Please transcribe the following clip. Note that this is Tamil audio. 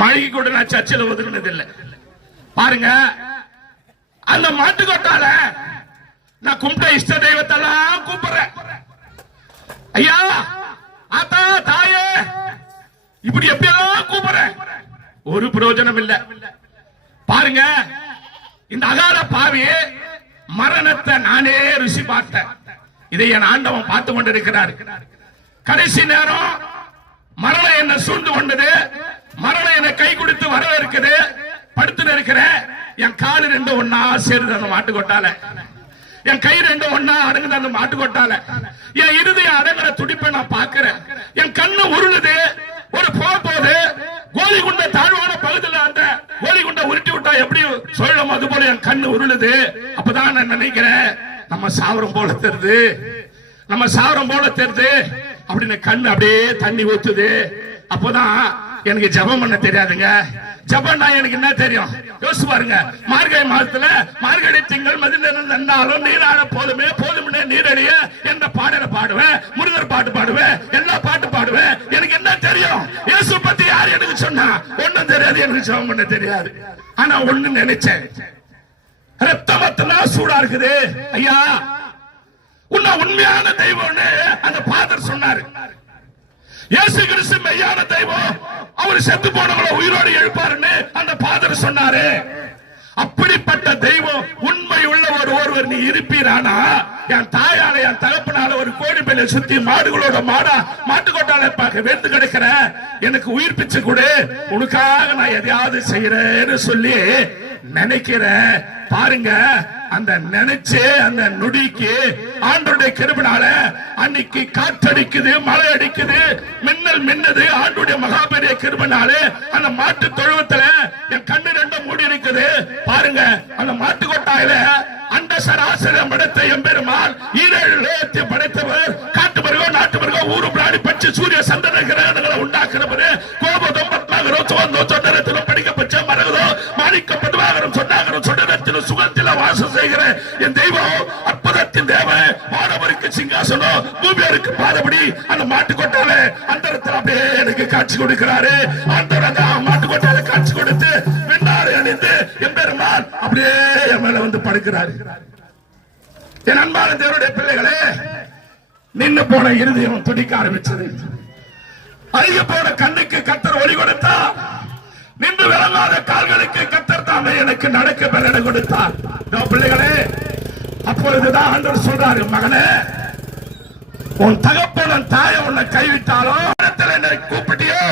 மழைக்கு கூட நான் சர்ச்சில் ஒதுக்கினது இல்லை. பாருங்க, அந்த மாட்டுக்கொட்டால நான் கும்பிட்ட இஷ்ட தெய்வத்தெல்லாம் கூப்பிடுறேன். ஐயா, ஆத்தா, தாயே, இப்படி எப்படியெல்லாம் கூப்பிடுறேன், ஒரு பிரயோஜனம் இல்ல. பாருங்க, இந்த அகார பாவி மரணத்தை நானே ருசி பார்த்தேன். இதை என் ஆண்டவன் பார்த்து கொண்டிருக்கிறார். கடைசி நேரம் மரணம் என்ன சூழ்ந்து கொண்டது, மரணம் என்ன கை கொடுத்து வர இருக்குது. படுத்து இருக்கிற என் காலு ரெண்டு ஒன்னா சேருது அந்த மாட்டுக்கொட்டால, என் கை ரெண்டு ஒன்னா அடங்குது அந்த மாட்டுக்கொட்டால, என் இருதயம் அடங்குற துடிப்பை நான் பார்க்கிறேன். என் கண்ணு உருளுது. ஒரு போது கோலிகுண்ட தாழ்வான பகுதியில் அந்த கோலிகுண்ட உருட்டி விட்டா எப்படி சொல்லணும், அது போல என் கண்ணு உருளுது. அப்பதான் நான் நினைக்கிறேன், நம்ம சாவரம் போல தெரியுது, நம்ம சாவரம் போல தெரியுது அப்படின்னு கண்ணு அப்படியே தண்ணி ஊத்துது. அப்பதான் எனக்கு ஜபம் பண்ண தெரியாதுங்க. ஜபம்னா எனக்கு என்ன தெரியும் யோசிச்சு பாருங்க. மார்கழி மாதத்துல மார்கழி திங்கள் மதினாலும் நீராட போதுமே போதுமே நீரடிய என்ற பாடலை பாடுவேன், முருகர் பாட்டு பாடுவேன், எல்லா பாட்டு பாடுவேன். எனக்கு என்ன தெரியும்? இயேசு பத்தி யார் எனக்கு சொன்னா? ஒண்ணும் தெரியாது, எனக்கு ஜபம் பண்ண தெரியாது. ஆனா ஒண்ணு நினைச்சேன், ரத்தமத்தனா சூடா இருக்குது. ஐயா, உன்ன உண்மையான தெய்வம்னு அந்த ஃபாதர் சொன்னாரு. இயேசு கிறிஸ்து மெய்யான தெய்வம், அவர் செத்து போனவங்களை உயிரோடு எழுப்பாருன்னு அந்த ஃபாதர் சொன்னாரு. அப்படிப்பட்ட தெய்வம் உண்மை உள்ள ஒருவர் நீ இருப்பீரானா? என் தாயால என் தகப்பனால ஒரு கோடி பேரை சுத்தி மாடுகளோட மாடா மாட்டுக்கொட்டால பார்க்க வெந்து கிடக்கிற எனக்கு உயிர் பிச்சு கொடு, உனக்காக நான் எதையாவது செய்யறேன்னு சொல்லி நினைக்கிற. பாருங்க, அந்த நினைச்சு அந்த நொடிக்கு ஆண்டோடைய கிருபையால அன்னைக்கு காற்றடிக்குது, மழை அடிக்குது, மின்னல் மின்னது. ஆண்டுடைய மகாபெரிய கிருபையால அந்த மாட்டு தொழுவத்துல என் கண்ணு ரெண்டும் மூடி இருக்குது. பாருங்க, அந்த மாட்டு கொட்டாயில அந்த சராசரம் படைத்த எம்பெருமான் ஈரேழு லோகத்தை படைத்தவர், காட்டு மருகோ நாட்டு மருகோ ஊரு பிராணி பச்சு சூரிய சந்திர கிரகணங்களை உண்டாக்குறவர், கோபதம் பத்மாகரம் சோந்தோ சொன்னரத்திலும் படிக்கப்பட்ட மரகதோ மாணிக்கப்பட்டுவாகரம் சொன்னாகரம் சொன்னரத்திலும் சுகத்தில வாசம் செய்கிற என் தெய்வம், அற்புதத்தின் தேவன், மாணவருக்கு சிங்காசனம், பூமியருக்கு பாதபடி அந்த மாட்டுக்கொட்டால அந்தரத்தில் அப்படியே எனக்கு காட்சி கொடுக்கிறாரு. அந்த மாட்டுக்கொட்டால காட்சி கொடுத்து வெண்ணாறு அணிந்து எம்பெருமான் அப்படியே என் மேல வந்து படுக்கிறாரு. என் அன்பான தேவனுடைய பிள்ளைகளே, நின்னு போன இருதயம் துடிக்க ஆரம்பிச்சது. அழுகி போன கண்ணுக்கு கர்த்தர் ஒளி கொடுத்தா, நின்று விளங்காத கால்களுக்கு கர்த்தர் தாமே எனக்கு நடக்க பலனை கொடுத்தார். பிள்ளைகளே, அப்பொழுதுதான் ஆண்டவர் சொல்றாரு, மகனே, உன் தகப்பன் தாயை உன்னை கைவிட்டாலும் என்னை கூப்பிட்டியோ